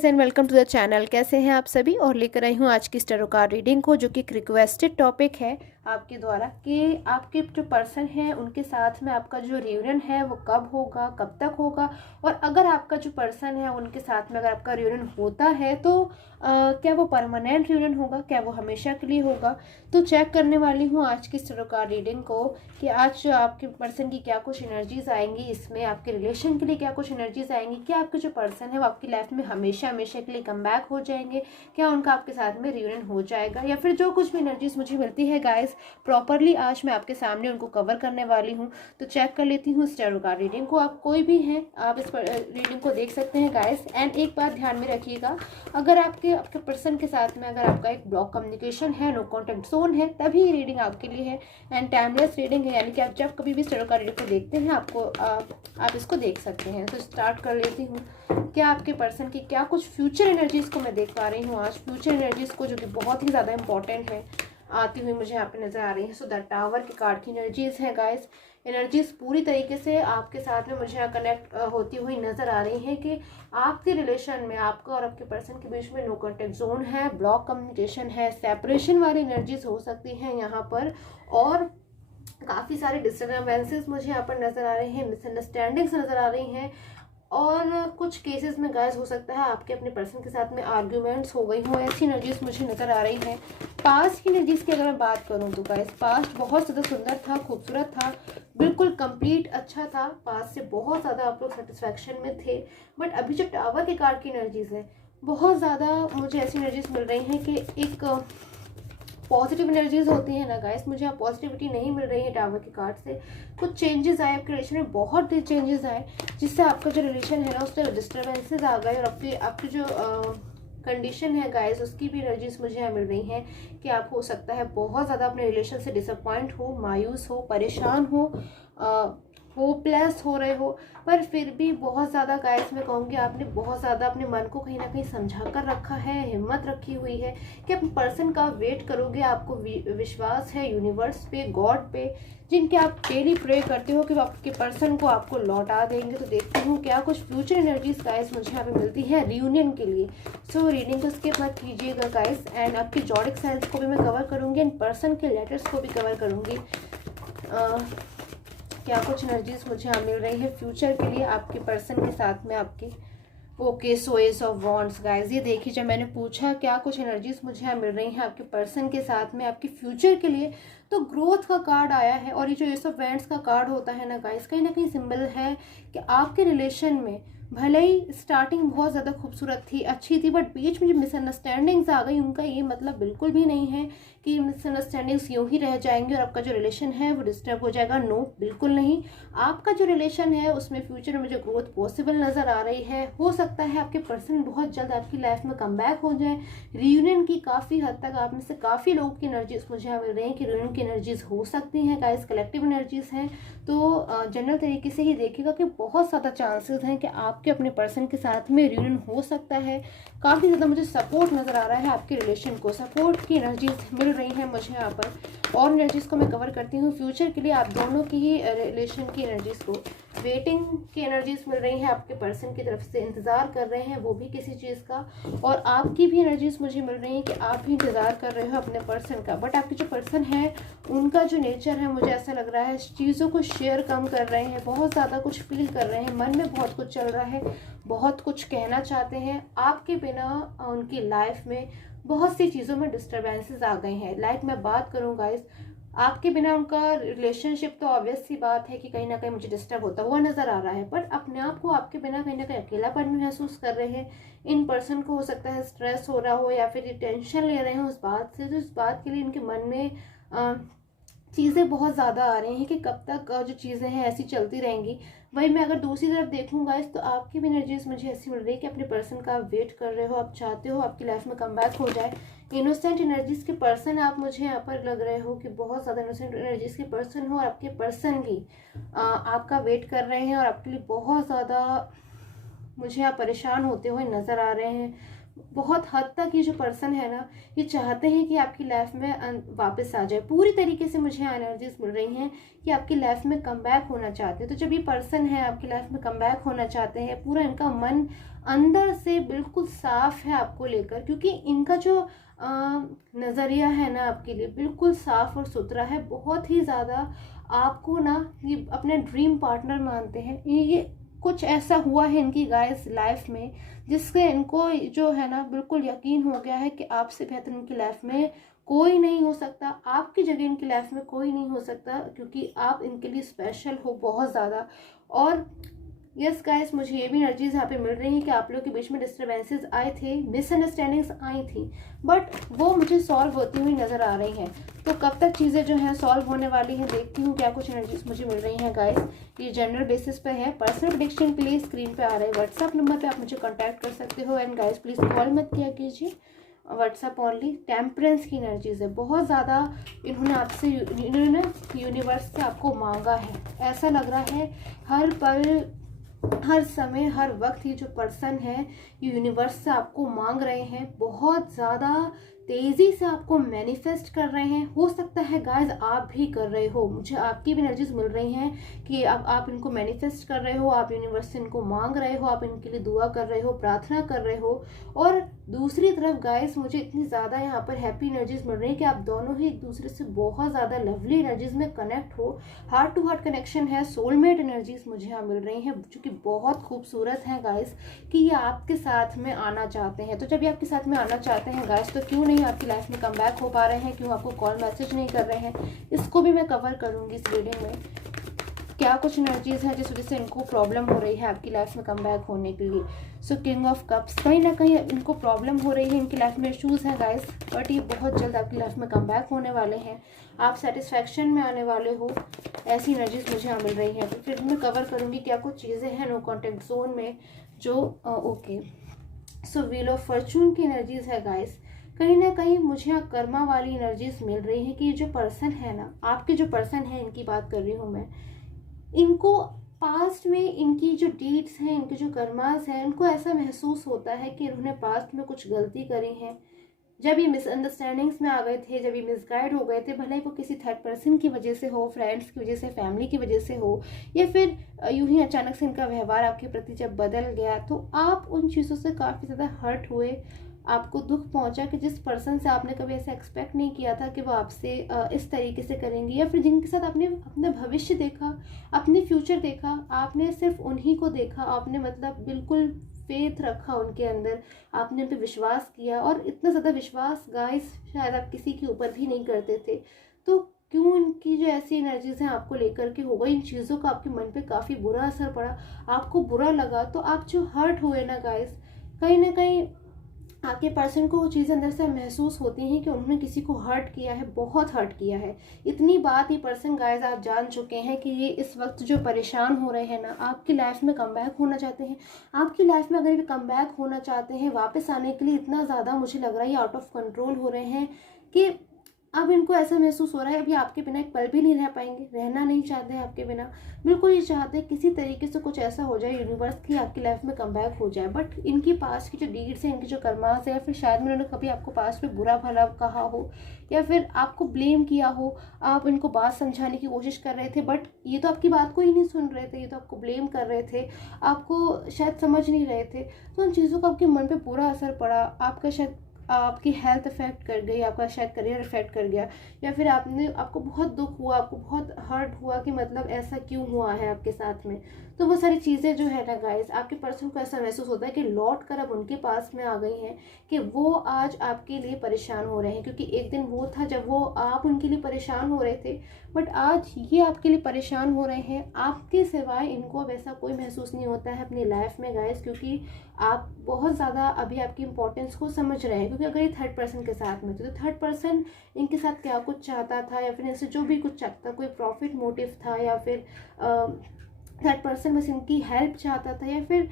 Guys and welcome to the channel. कैसे हैं आप सभी। और लेकर आई हूँ आज की स्टारो कार्ड रीडिंग को, जो कि एक रिक्वेस्टेड टॉपिक है आपके द्वारा कि आपके जो पर्सन है उनके साथ में आपका जो रियूनियन है वो कब होगा, कब तक होगा, और अगर आपका जो पर्सन है उनके साथ में अगर आपका रियूनियन होता है तो क्या वो परमानेंट रियूनियन होगा, क्या वो हमेशा के लिए होगा। तो चेक करने वाली हूँ आज की स्टारो कार्ड रीडिंग को कि आज आपके पर्सन की क्या कुछ एनर्जीज आएंगी, इसमें आपके रिलेशन के लिए क्या कुछ एनर्जीज आएंगी, क्या आपके जो पर्सन है वो आपकी लाइफ में हमेशा हमेशा के लिए कम बैक हो जाएंगे, क्या उनका आपके साथ में रियूनियन हो जाएगा, या फिर जो कुछ भी एनर्जीज मुझे मिलती है गाइस प्रॉपरली आज मैं आपके सामने उनको कवर करने वाली हूँ। तो चेक कर लेती हूँ स्टारो कार्ड रीडिंग को। आप कोई भी हैं आप इस रीडिंग को देख सकते हैं गाइस। एंड एक बात ध्यान में रखिएगा, अगर आपके पर्सन के साथ में अगर आपका एक ब्लॉक कम्युनिकेशन है, नो कॉन्टेक्ट जोन है, तभी ये रीडिंग आपके लिए है। एंड टाइमलेस रीडिंग है, यानी कि आप जब कभी भी स्टारो कार्ड रीडिंग को देखते हैं आपको आप इसको देख सकते हैं। तो स्टार्ट कर लेती हूँ। क्या आपके पर्सन की क्या कुछ फ्यूचर एनर्जीज को मैं देख पा रही हूँ आज, फ्यूचर एनर्जीज को, जो कि बहुत ही ज़्यादा इंपॉर्टेंट है, आती हुई मुझे यहाँ पे नजर आ रही है। सो द टावर के कार्ड की एनर्जीज है गाइस। एनर्जीज पूरी तरीके से आपके साथ में मुझे यहाँ कनेक्ट होती हुई नजर आ रही है कि आपके रिलेशन में आपका और आपके पर्सन के बीच में नो कॉन्टेक्ट जोन है, ब्लॉक कम्युनिकेशन है, सेपरेशन वाली एनर्जीज हो सकती हैं यहाँ पर, और काफ़ी सारे डिस्टर्बेंसेस मुझे यहाँ पर नजर आ रही हैं, मिसअंडरस्टैंडिंग्स नजर आ रही हैं, और कुछ केसेस में गाइस हो सकता है आपके अपने पर्सन के साथ में आर्ग्यूमेंट्स हो गई हों, ऐसी एनर्जीज मुझे नज़र आ रही हैं। पास्ट की एनर्जीज की अगर मैं बात करूं तो गाइस पास्ट बहुत ज़्यादा सुंदर था, खूबसूरत था, बिल्कुल कंप्लीट अच्छा था। पास्ट से बहुत ज़्यादा आप लोग सेटिस्फैक्शन में थे। बट अभी जो टावर के कार्ड की एनर्जीज है, बहुत ज़्यादा मुझे ऐसी एनर्जीज मिल रही हैं कि एक पॉजिटिव एनर्जीज होती है ना गाइस, मुझे यहाँ पॉजिटिविटी नहीं मिल रही है टावर के कार्ड से। कुछ चेंजेस आए आपके रिलेशन में, बहुत चेंजेस आए, जिससे आपका जो रिलेशन है ना उससे डिस्टर्बेंसेस आ गए, और आपकी जो कंडीशन है गाइस उसकी भी एनर्जीज मुझे यहाँ मिल रही हैं कि आप हो सकता है बहुत ज़्यादा अपने रिलेशन से डिसअपॉइंट हो, मायूस हो, परेशान हो, होपलेस हो रहे हो। पर फिर भी बहुत ज़्यादा गाइस मैं कहूँगी आपने बहुत ज़्यादा अपने मन को कहीं ना कहीं समझा कर रखा है, हिम्मत रखी हुई है कि अपने पर्सन का वेट करोगे। आपको विश्वास है यूनिवर्स पे, गॉड पे, जिनके आप डेली प्रे करते हो कि वो आपके पर्सन को आपको लौटा देंगे। तो देखती हूँ क्या कुछ फ्यूचर एनर्जीज गाइस मुझे यहाँ पे मिलती है रियूनियन के लिए। सो रीडिंग को स्किप मत कीजिएगा गाइस। एंड आपकी जॉडिक साइंस को भी मैं कवर करूँगी, एंड पर्सन के लेटर्स को भी कवर करूँगी। क्या कुछ एनर्जीज मुझे यहाँ मिल रही है फ्यूचर के लिए आपके पर्सन के साथ में आपके। Okay, so S of wands guys, ये देखिए जब मैंने पूछा क्या कुछ एनर्जीज मुझे यहाँ मिल रही हैं आपके पर्सन के साथ में आपके फ्यूचर के लिए, तो ग्रोथ का कार्ड आया है। और ये जो एस ऑफ वैंड्स का कार्ड होता है ना गाइस, कहीं ना कहीं सिंबल है कि आपके रिलेशन में भले ही स्टार्टिंग बहुत ज़्यादा खूबसूरत थी, अच्छी थी, बट बीच में जो मिसअंडरस्टैंडिंग्स आ गई उनका ये मतलब बिल्कुल भी नहीं है कि मिसअंडरस्टैंडिंग्स यूं ही रह जाएंगे और आपका जो रिलेशन है वो डिस्टर्ब हो जाएगा। नो, बिल्कुल नहीं। आपका जो रिलेशन है उसमें फ्यूचर में जो ग्रोथ पॉसिबल नज़र आ रही है, हो सकता है आपके पर्सन बहुत जल्द आपकी लाइफ में कम बैक हो जाए। रियूनियन की काफ़ी हद तक आप में से काफ़ी लोगों की एनर्जीज मुझे यहाँ मिल रही हैं कि रियूनियन की एनर्जीज हो सकती हैं गाइस, कलेक्टिव एनर्जीज हैं। तो जनरल तरीके से ही देखिएगा कि बहुत ज़्यादा चांसेस हैं कि आपके अपने पर्सन के साथ में रियूनियन हो सकता है। काफ़ी ज़्यादा मुझे सपोर्ट नज़र आ रहा है आपके रिलेशन को, सपोर्ट की एनर्जीज मिल रही हैं मुझे यहाँ पर। और एनर्जीज को मैं कवर करती हूँ फ्यूचर के लिए आप दोनों की ही रिलेशन की एनर्जीज को। वेटिंग की एनर्जीज मिल रही है आपके पर्सन की तरफ से, इंतज़ार कर रहे हैं वो भी किसी चीज़ का, और आपकी भी एनर्जीज मुझे मिल रही है कि आप भी इंतज़ार कर रहे हो अपने पर्सन का। बट आपके जो पर्सन है उनका जो नेचर है मुझे ऐसा लग रहा है चीज़ों को शेयर कम कर रहे हैं, बहुत ज़्यादा कुछ फील कर रहे हैं, मन में बहुत कुछ चल रहा है, बहुत कुछ कहना चाहते हैं। आपके बिना उनकी लाइफ में बहुत सी चीज़ों में डिस्टर्बेंसेस आ गए हैं। लाइक मैं बात करूँ गाइस, आपके बिना उनका रिलेशनशिप तो ऑब्वियस सी बात है कि कहीं ना कहीं मुझे डिस्टर्ब होता हुआ नजर आ रहा है, पर अपने आप को आपके बिना कहीं ना कहीं अकेलापन महसूस कर रहे हैं। इन पर्सन को हो सकता है स्ट्रेस हो रहा हो या फिर टेंशन ले रहे हो उस बात से, तो इस बात के लिए इनके मन में चीज़ें बहुत ज़्यादा आ रही हैं कि कब तक जो चीज़ें हैं ऐसी चलती रहेंगी। वही मैं अगर दूसरी तरफ देखूंगा इस, तो आपकी भी एनर्जीज मुझे ऐसी मिल रही है कि अपने पर्सन का आप वेट कर रहे हो, आप चाहते हो आपकी लाइफ में कम बैक हो जाए। इनोसेंट एनर्जीज के पर्सन आप मुझे यहाँ पर लग रहे हो कि बहुत ज़्यादा इनोसेंट एनर्जीज के पर्सन हो, और आपके पर्सन भी आपका वेट कर रहे हैं और आपके लिए बहुत ज़्यादा मुझे यहाँ परेशान होते हुए नज़र आ रहे हैं। बहुत हद तक ये जो पर्सन है ना, ये चाहते हैं कि आपकी लाइफ में वापस आ जाए। पूरी तरीके से मुझे एनर्जीज मिल रही हैं कि आपकी लाइफ में कम बैक होना चाहते हैं। तो जब ये पर्सन है आपकी लाइफ में कम बैक होना चाहते हैं, पूरा इनका मन अंदर से बिल्कुल साफ है आपको लेकर, क्योंकि इनका जो नज़रिया है ना आपके लिए बिल्कुल साफ और सुथरा है। बहुत ही ज़्यादा आपको ना ये अपने ड्रीम पार्टनर मानते हैं। ये कुछ ऐसा हुआ है इनकी गाइस लाइफ में जिससे इनको जो है ना बिल्कुल यकीन हो गया है कि आपसे बेहतर इनकी लाइफ में कोई नहीं हो सकता, आपकी जगह इनकी लाइफ में कोई नहीं हो सकता, क्योंकि आप इनके लिए स्पेशल हो बहुत ज़्यादा। और यस गाइस, मुझे ये भी एनर्जीज यहाँ पे मिल रही है कि आप लोग के बीच में डिस्टर्बेंसेस आए थे, मिसअंडरस्टैंडिंग्स आई थी, बट वो मुझे सॉल्व होती हुई नज़र आ रही हैं। तो कब तक चीज़ें जो हैं सॉल्व होने वाली हैं, देखती हूँ क्या कुछ एनर्जीज मुझे मिल रही हैं गाइस। ये जनरल बेसिस पे है। पर्सनल प्रेडिक्शन के लिए स्क्रीन पे आ रहे हैं व्हाट्सअप नंबर पे आप मुझे कॉन्टैक्ट कर सकते हो। एंड गाइस प्लीज़ कॉल मत किया कीजिए, व्हाट्सअप ओनली। टेम्परेंस की एनर्जीज है, बहुत ज़्यादा इन्होंने आपसे इन्होंने यूनिवर्स से आपको मांगा है। ऐसा लग रहा है हर पल हर समय हर वक्त ये जो पर्सन है ये यूनिवर्स से आपको मांग रहे हैं, बहुत ज़्यादा तेज़ी से आपको मैनिफेस्ट कर रहे हैं। हो सकता है गाइज आप भी कर रहे हो, मुझे आपकी भी एनर्जीज मिल रही हैं कि अब आप इनको मैनिफेस्ट कर रहे हो, आप यूनिवर्स से इनको मांग रहे हो, आप इनके लिए दुआ कर रहे हो, प्रार्थना कर रहे हो। और दूसरी तरफ गाइज मुझे इतनी ज़्यादा यहाँ पर हैप्पी एनर्जीज मिल रही है कि आप दोनों ही एक दूसरे से बहुत ज़्यादा लवली एनर्जीज में कनेक्ट हो। हार्ट टू हार्ट कनेक्शन है, सोलमेट एनर्जीज मुझे यहाँ मिल रही हैं जो कि बहुत खूबसूरत हैं गाइज, कि ये आपके साथ में आना चाहते हैं। तो जब ये आपके साथ में आना चाहते हैं गाइज, तो क्यों नहीं आपकी लाइफ में कम बैक हो पा रहे हैं, क्यों आपको कॉल मैसेज नहीं कर रहे हैं, इसको भी मैं कवर करूँगी इस रीडिंग में। क्या कुछ एनर्जीज है जिस वजह से इनको प्रॉब्लम हो रही है आपकी लाइफ में कम बैक होने के लिए। सो किंग ऑफ कप्स, कहीं ना कहीं इनको प्रॉब्लम हो रही है, इनकी लाइफ में इशूज़ हैं गाइस, बट ये बहुत जल्द आपकी लाइफ में कम बैक होने वाले हैं, आप सेटिस्फैक्शन में आने वाले हो। ऐसी एनर्जीज मुझे यहाँ मिल रही है। तो फिर मैं कवर करूँगी क्या कुछ चीज़ें हैं नो कॉन्टेक्ट जोन में जो okay. So wheel of Fortune की एनर्जीज है गाइस, कहीं ना कहीं मुझे यहाँ कर्मा वाली एनर्जीज मिल रही है कि ये जो पर्सन है ना, आपके जो पर्सन है इनकी बात कर रही हूँ मैं, इनको पास्ट में इनकी जो डीड्स हैं, इनके जो कर्मास हैं, इनको ऐसा महसूस होता है कि इन्होंने पास्ट में कुछ गलती करी है। जब ये मिसअंडरस्टैंडिंग्स में आ गए थे, जब ये मिसगाइड हो गए थे, भले ही वो किसी थर्ड पर्सन की वजह से हो, फ्रेंड्स की वजह से, फैमिली की वजह से हो, या फिर यूं ही अचानक से इनका व्यवहार आपके प्रति जब बदल गया, तो आप उन चीज़ों से काफ़ी ज़्यादा हर्ट हुए, आपको दुख पहुंचा कि जिस पर्सन से आपने कभी ऐसा एक्सपेक्ट नहीं किया था कि वो आपसे इस तरीके से करेंगे, या फिर जिनके साथ आपने अपना भविष्य देखा, अपने फ्यूचर देखा, आपने सिर्फ उन्हीं को देखा, आपने मतलब बिल्कुल फेथ रखा उनके अंदर, आपने उन पर विश्वास किया, और इतना ज़्यादा विश्वास गाइस शायद आप किसी के ऊपर भी नहीं करते थे। तो क्यों इनकी जो ऐसी एनर्जीज हैं आपको लेकर के हो गई, इन चीज़ों का आपके मन पे काफ़ी बुरा असर पड़ा, आपको बुरा लगा, तो आप जो हर्ट हुए ना गाइस, कहीं ना कहीं आपके पर्सन को वो चीज़ें अंदर से महसूस होती हैं कि उन्होंने किसी को हर्ट किया है, बहुत हर्ट किया है। इतनी बात ये पर्सन गाइस आप जान चुके हैं कि ये इस वक्त जो परेशान हो रहे हैं ना, आपकी लाइफ में कम बैक होना चाहते हैं। आपकी लाइफ में अगर ये कम बैक होना चाहते हैं, वापस आने के लिए इतना ज़्यादा मुझे लग रहा है ये आउट ऑफ कंट्रोल हो रहे हैं कि अब इनको ऐसा महसूस हो रहा है अभी आपके बिना एक पल भी नहीं रह पाएंगे, रहना नहीं चाहते हैं आपके बिना, बिल्कुल ये चाहते हैं किसी तरीके से कुछ ऐसा हो जाए यूनिवर्स की आपकी लाइफ में कम बैक हो जाए। बट इनकी पास्ट की जो डीड्स हैं, इनकी जो कर्मास है, या फिर शायद उन्होंने कभी आपको पास्ट में बुरा भला कहा हो, या फिर आपको ब्लेम किया हो, आप इनको बात समझाने की कोशिश कर रहे थे, बट ये तो आपकी बात को ही नहीं सुन रहे थे, ये तो आपको ब्लेम कर रहे थे, आपको शायद समझ नहीं रहे थे। तो उन चीज़ों का आपके मन पर बुरा असर पड़ा, आपका शायद आपकी हेल्थ इफेक्ट कर गई, आपका शायद करियर इफेक्ट कर गया, या फिर आपको बहुत दुख हुआ, आपको बहुत हर्ट हुआ कि मतलब ऐसा क्यों हुआ है आपके साथ में। तो वो सारी चीज़ें जो है ना गाइस, आपके पर्सन को ऐसा महसूस होता है कि लौट कर अब उनके पास में आ गई हैं, कि वो आज आपके लिए परेशान हो रहे हैं, क्योंकि एक दिन वो था जब वो आप उनके लिए परेशान हो रहे थे, बट आज ये आपके लिए परेशान हो रहे हैं। आपके सिवाय इनको अब ऐसा कोई महसूस नहीं होता है अपनी लाइफ में गाइस, क्योंकि आप बहुत ज़्यादा अभी आपकी इंपॉर्टेंस को समझ रहे हैं। क्योंकि अगर ये थर्ड पर्सन के साथ में थे, तो थर्ड पर्सन इनके साथ क्या कुछ चाहता था, या फिर इनसे जो भी कुछ चाहता था, कोई प्रॉफिट मोटिव था, या फिर थर्ड पर्सन बस इनकी हेल्प चाहता था, या फिर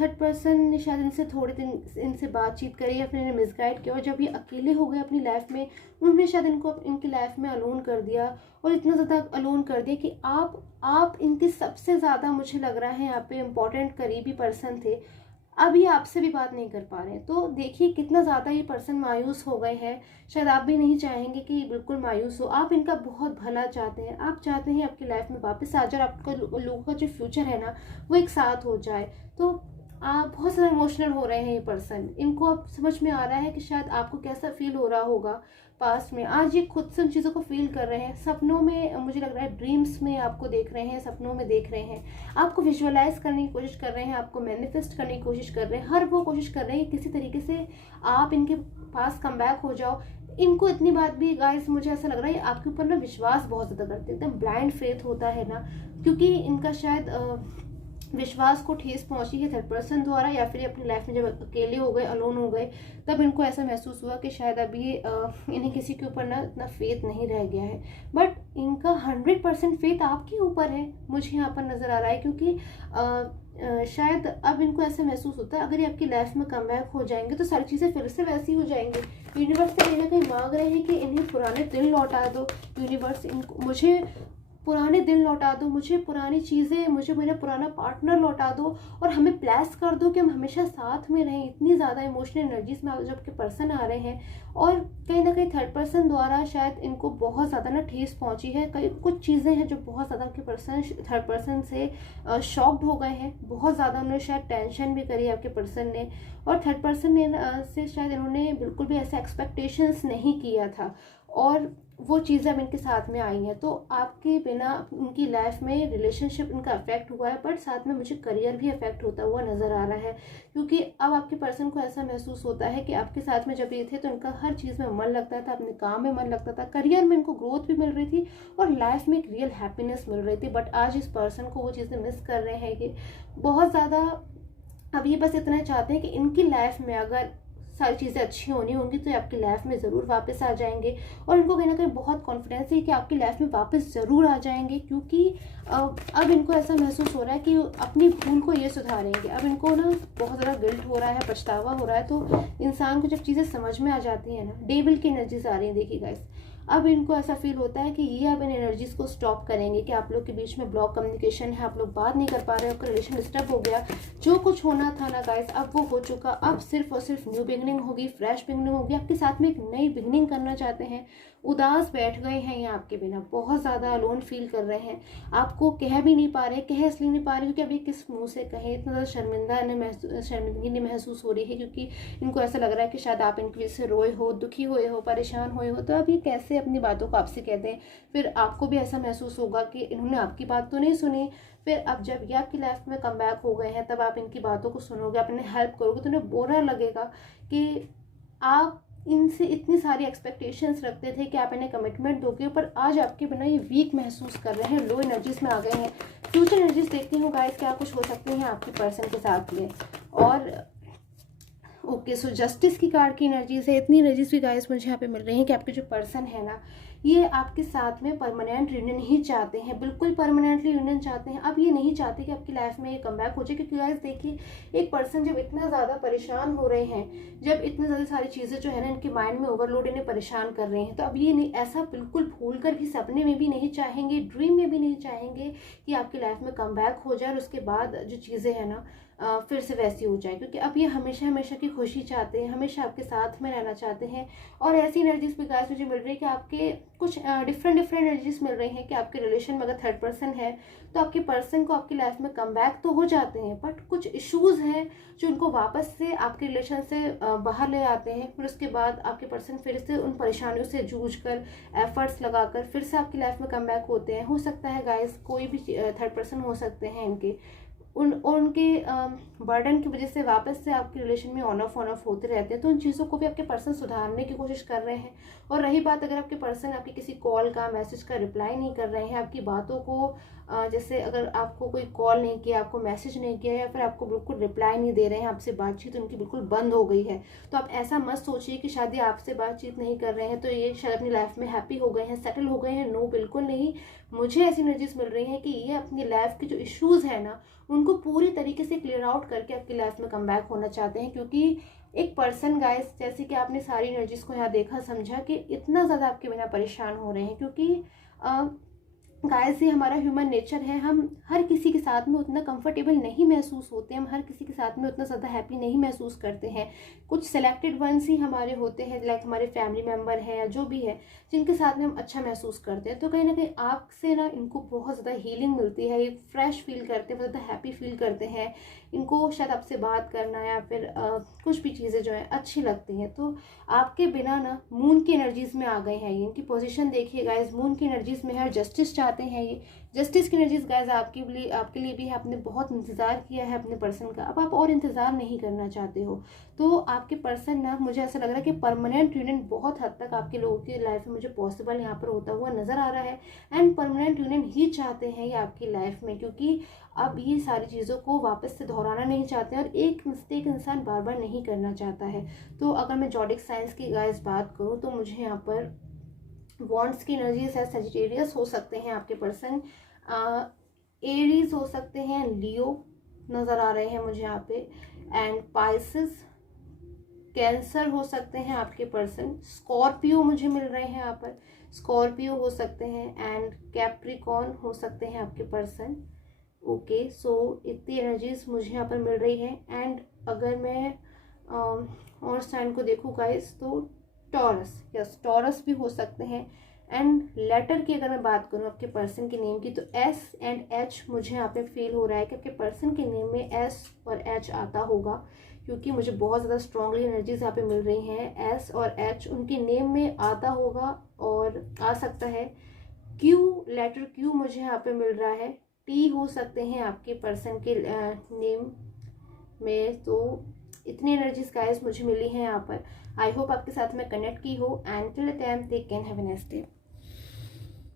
थर्ड पर्सन ने शायद इनसे थोड़े दिन इनसे बातचीत करी, या फिर इन्हें मिसगाइड किया, और जब ये अकेले हो गए अपनी लाइफ में, उन्होंने शायद इनको इनकी लाइफ में अलोन कर दिया, और इतना ज़्यादा अलोन कर दिया कि आप इनके सबसे ज़्यादा मुझे लग रहा है यहाँ पे इम्पोर्टेंट करीबी पर्सन थे। अब ये आपसे भी बात नहीं कर पा रहे हैं। तो देखिए कितना ज़्यादा ये पर्सन मायूस हो गए हैं। शायद आप भी नहीं चाहेंगे कि बिल्कुल मायूस हो, आप इनका बहुत भला चाहते हैं, आप चाहते हैं आपकी लाइफ में वापस आ जाए, आपका लोगों का जो फ्यूचर है ना वो एक साथ हो जाए। तो आप बहुत ज़्यादा इमोशनल हो रहे हैं ये पर्सन, इनको अब समझ में आ रहा है कि शायद आपको कैसा फील हो रहा होगा पास्ट में। आज ये खुद से उन चीज़ों को फील कर रहे हैं, सपनों में, मुझे लग रहा है ड्रीम्स में आपको देख रहे हैं, सपनों में देख रहे हैं, आपको विजुअलाइज करने की कोशिश कर रहे हैं, आपको मैनिफेस्ट करने की कोशिश कर रहे हैं, हर वो कोशिश कर रहे हैं किसी तरीके से आप इनके पास कम बैक हो जाओ। इनको इतनी बात भी गाइस मुझे ऐसा लग रहा है आपके ऊपर ना विश्वास बहुत ज़्यादा करते हैं, एकदम ब्लाइंड फेथ होता है ना, क्योंकि इनका शायद विश्वास को ठेस पहुंची है थर्ड पर्सन द्वारा, या फिर अपनी लाइफ में जब अकेले हो गए, अलोन हो गए, तब इनको ऐसा महसूस हुआ कि शायद अभी इन्हें किसी के ऊपर ना इतना फेथ नहीं रह गया है। बट इनका 100% फेथ आपके ऊपर है, मुझे यहाँ पर नज़र आ रहा है, क्योंकि शायद अब इनको ऐसा महसूस होता है अगर ये आपकी लाइफ में कम बैक हो जाएंगे तो सारी चीज़ें फिर से वैसी हो जाएंगी। यूनिवर्स से कहीं ना कहीं मांग रहे हैं कि इन्हें पुराने दिन लौटा दो, यूनिवर्स इनको, मुझे पुराने दिन लौटा दो, मुझे पुरानी चीज़ें, मुझे मेरा पुराना पार्टनर लौटा दो, और हमें प्लेस कर दो कि हम हमेशा साथ में रहें। इतनी ज़्यादा इमोशनल एनर्जीज में जब के पर्सन आ रहे हैं, और कहीं ना कहीं थर्ड पर्सन द्वारा शायद इनको बहुत ज़्यादा ना ठेस पहुंची है। कई कुछ चीज़ें हैं जो बहुत ज़्यादा आपके पर्सन थर्ड पर्सन से शॉक्ड हो गए हैं, बहुत ज़्यादा उन्होंने शायद टेंशन भी करी आपके पर्सन ने, और थर्ड पर्सन ने से शायद इन्होंने बिल्कुल भी ऐसा एक्सपेक्टेशंस नहीं किया था, और वो चीज़ें अब इनके साथ में आई हैं। तो आपके बिना उनकी लाइफ में रिलेशनशिप इनका अफेक्ट हुआ है, बट साथ में मुझे करियर भी अफेक्ट होता हुआ नज़र आ रहा है, क्योंकि अब आपके पर्सन को ऐसा महसूस होता है कि आपके साथ में जब ये थे तो इनका हर चीज़ में मन लगता था, अपने काम में मन लगता था, करियर में इनको ग्रोथ भी मिल रही थी, और लाइफ में एक रियल हैप्पीनेस मिल रही थी। बट आज इस पर्सन को वो चीज़ें मिस कर रहे हैं कि बहुत ज़्यादा अब ये बस इतना चाहते हैं कि इनकी लाइफ में अगर सारी चीज़ें अच्छी होनी होंगी तो ये आपकी लाइफ में ज़रूर वापस आ जाएंगे, और इनको कहीं ना कहीं बहुत कॉन्फिडेंस है कि आपकी लाइफ में वापस ज़रूर आ जाएंगे, क्योंकि अब इनको ऐसा महसूस हो रहा है कि अपनी भूल को ये सुधारेंगे। अब इनको ना बहुत ज़्यादा गिल्ट हो रहा है, पछतावा हो रहा है। तो इंसान को जब चीज़ें समझ में आ जाती हैं ना, डेविल की एनर्जीज आ रही है, देखिए गाइस, अब इनको ऐसा फील होता है कि ये अब इन एनर्जीज को स्टॉप करेंगे, कि आप लोग के बीच में ब्लॉक कम्युनिकेशन है, आप लोग बात नहीं कर पा रहे हो, आपका रिलेशन डिस्टर्ब हो गया, जो कुछ होना था ना गाइस अब वो हो चुका। अब सिर्फ और सिर्फ न्यू बिगनिंग होगी, फ्रेश बिगनिंग होगी, आपके साथ में एक नई बिगनिंग करना चाहते हैं। उदास बैठ गए हैं ये आपके बिना, बहुत ज़्यादा अलोन फील कर रहे हैं, आपको कह भी नहीं पा रहे, कह इसलिए नहीं पा रहे क्योंकि अभी किस मुंह से कहें, इतना ज़्यादा शर्मिंदगी नहीं महसूस हो रही है, क्योंकि इनको ऐसा लग रहा है कि शायद आप इनकी वजह से रोए हो, दुखी हुए हो, परेशान हुए हो, तो अब ये कैसे अपनी बातों को आपसे कहते हैं। फिर आपको भी ऐसा महसूस होगा कि इन्होंने आपकी बात तो नहीं सुनी। फिर अब जब ये आपकी लाइफ में कम बैक हो गए हैं, तब आप इनकी बातों को सुनोगे, आप इन्हें हेल्प करोगे, तो उन्हें बुरा लगेगा कि आप इनसे इतनी सारी एक्सपेक्टेशंस रखते थे कि आप इन्हें कमिटमेंट दोगे, पर आज आपके बिना ये वीक महसूस कर रहे हैं, लो एनर्जीज में आ गए हैं। फ्यूचर एनर्जीज देखती हूँ गाइस क्या कुछ हो सकती हैं आपकी पर्सन के साथ में। और ओके सो जस्टिस की कार्ड की एनर्जीज है, इतनी एनर्जीज भी गाइस मुझे यहाँ पे मिल रही है कि आपके जो पर्सन है ना, ये आपके साथ में परमानेंट यूनियन ही चाहते हैं, बिल्कुल परमानेंटली यूनियन चाहते हैं। अब ये नहीं चाहते कि आपकी लाइफ में ये कमबैक हो जाए, क्योंकि गाइस देखिए एक पर्सन जब इतना ज़्यादा परेशान हो रहे हैं, जब इतनी ज़्यादा सारी चीज़ें जो है ना इनके माइंड में ओवरलोड इन्हें परेशान कर रहे हैं, तो अब ये नहीं, ऐसा बिल्कुल भूल कर भी सपने में भी नहीं चाहेंगे, ड्रीम में भी नहीं चाहेंगे कि आपकी लाइफ में कमबैक हो जाए और उसके बाद जो चीज़ें हैं ना फिर से वैसी हो जाए, क्योंकि अब ये हमेशा हमेशा की खुशी चाहते हैं, हमेशा आपके साथ में रहना चाहते हैं। और ऐसी एनर्जीज भी गाइस मुझे मिल रही है कि आपके कुछ डिफरेंट एनर्जीज मिल रही हैं कि आपके रिलेशन में अगर थर्ड पर्सन है तो आपके पर्सन को आपकी लाइफ में कम बैक तो हो जाते हैं, बट कुछ इश्यूज हैं जो उनको वापस से आपके रिलेशन से बाहर ले आते हैं। फिर उसके बाद आपके पर्सन फिर से उन परेशानियों से जूझ कर, एफर्ट्स लगाकर फिर से आपकी लाइफ में कम बैक होते हैं। हो सकता है गाइस कोई भी थर्ड पर्सन हो सकते हैं इनके, उनके बर्डन की वजह से वापस से आपके रिलेशन में ऑन ऑफ होते रहते हैं। तो उन चीज़ों को भी आपके पर्सन सुधारने की कोशिश कर रहे हैं। और रही बात अगर आपके पर्सन आपकी किसी कॉल का, मैसेज का रिप्लाई नहीं कर रहे हैं, आपकी बातों को जैसे अगर आपको कोई कॉल नहीं किया, आपको मैसेज नहीं किया, या फिर आपको बिल्कुल रिप्लाई नहीं दे रहे हैं, आपसे बातचीत उनकी बिल्कुल बंद हो गई है, तो आप ऐसा मत सोचिए कि शायद ये आपसे बातचीत नहीं कर रहे हैं तो ये शायद अपनी लाइफ में हैप्पी हो गए हैं, सेटल हो गए हैं। नो, बिल्कुल नहीं। मुझे ऐसी एनर्जीज मिल रही हैं कि ये अपनी लाइफ के जो इश्यूज़ हैं ना उनको पूरी तरीके से क्लियर आउट करके आपकी लाइफ में कम बैक होना चाहते हैं। क्योंकि एक पर्सन गाइस, जैसे कि आपने सारी एनर्जीज को यहाँ देखा समझा कि इतना ज़्यादा आपके बिना परेशान हो रहे हैं, क्योंकि गाइस ये हमारा ह्यूमन नेचर है, हम हर किसी के साथ में उतना कंफर्टेबल नहीं महसूस होते, हम हर किसी के साथ में उतना ज़्यादा हैप्पी नहीं महसूस करते हैं। कुछ सेलेक्टेड वंस ही हमारे होते हैं, लाइक हमारे फैमिली मेम्बर हैं या जो भी है, जिनके साथ में हम अच्छा महसूस करते हैं। तो कहीं ना कहीं आपसे ना इनको बहुत ज़्यादा हीलिंग मिलती है, ये फ्रेश फील करते हैं, बहुत ज़्यादा हैप्पी फील करते हैं, इनको शायद आपसे बात करना या फिर कुछ भी चीज़ें जो है अच्छी लगती हैं। तो आपके बिना ना मून की एनर्जीज में आ गए हैं ये, इनकी पोजीशन देखिए गाइस, मून की एनर्जीज में है, जस्टिस चाहते हैं ये, जस्टिस की एनर्जीज गाइस आपके लिए भी है। आपने बहुत इंतजार किया है अपने पर्सन का, अब आप और इंतजार नहीं करना चाहते हो। तो आपके पर्सन ना, मुझे ऐसा लग रहा है कि परमानेंट यूनियन बहुत हद तक आपके लोगों की लाइफ में मुझे पॉसिबल यहाँ पर होता हुआ नजर आ रहा है। एंड परमानेंट यूनियन ही चाहते हैं ये आपकी लाइफ में, क्योंकि अब ये सारी चीज़ों को वापस से दोहराना नहीं चाहते और एक मिस्टेक इंसान बार बार नहीं करना चाहता है। तो अगर मैं जॉडिक साइंस की गाइस बात करूँ तो मुझे यहाँ पर वॉन्ड्स की एनर्जीज है, सजिटेरियस हो सकते हैं आपके पर्सन, एरीज हो सकते हैं, लियो नज़र आ रहे हैं मुझे यहाँ पे, एंड पाइसिस, कैंसर हो सकते हैं आपके पर्सन, स्कॉर्पियो मुझे मिल रहे हैं यहाँ पर, स्कॉर्पियो हो सकते हैं, एंड कैप्रिकॉन हो सकते हैं आपके पर्सन। ओके, सो इतनी एनर्जीज मुझे यहाँ पर मिल रही है। एंड अगर मैं और साइन को देखूँ गाइस तो टॉरस, यस टॉरस भी हो सकते हैं। एंड लेटर की अगर मैं बात करूँ आपके पर्सन के नेम की तो एस एंड एच मुझे यहाँ पे फील हो रहा है कि आपके पर्सन के नेम में एस और एच आता होगा, क्योंकि मुझे बहुत ज़्यादा स्ट्रांगली एनर्जीज यहाँ पे मिल रही हैं। एस और एच उनके नेम में आता होगा और आ सकता है। क्यू, लेटर क्यू मुझे यहाँ पे मिल रहा है, टी हो सकते हैं आपके पर्सन के नेम में। तो इतनी एनर्जीज गाइस मुझे मिली हैं यहाँ पर। आई होप आपके साथ में कनेक्ट की हो। And till the time take care, have a nice day.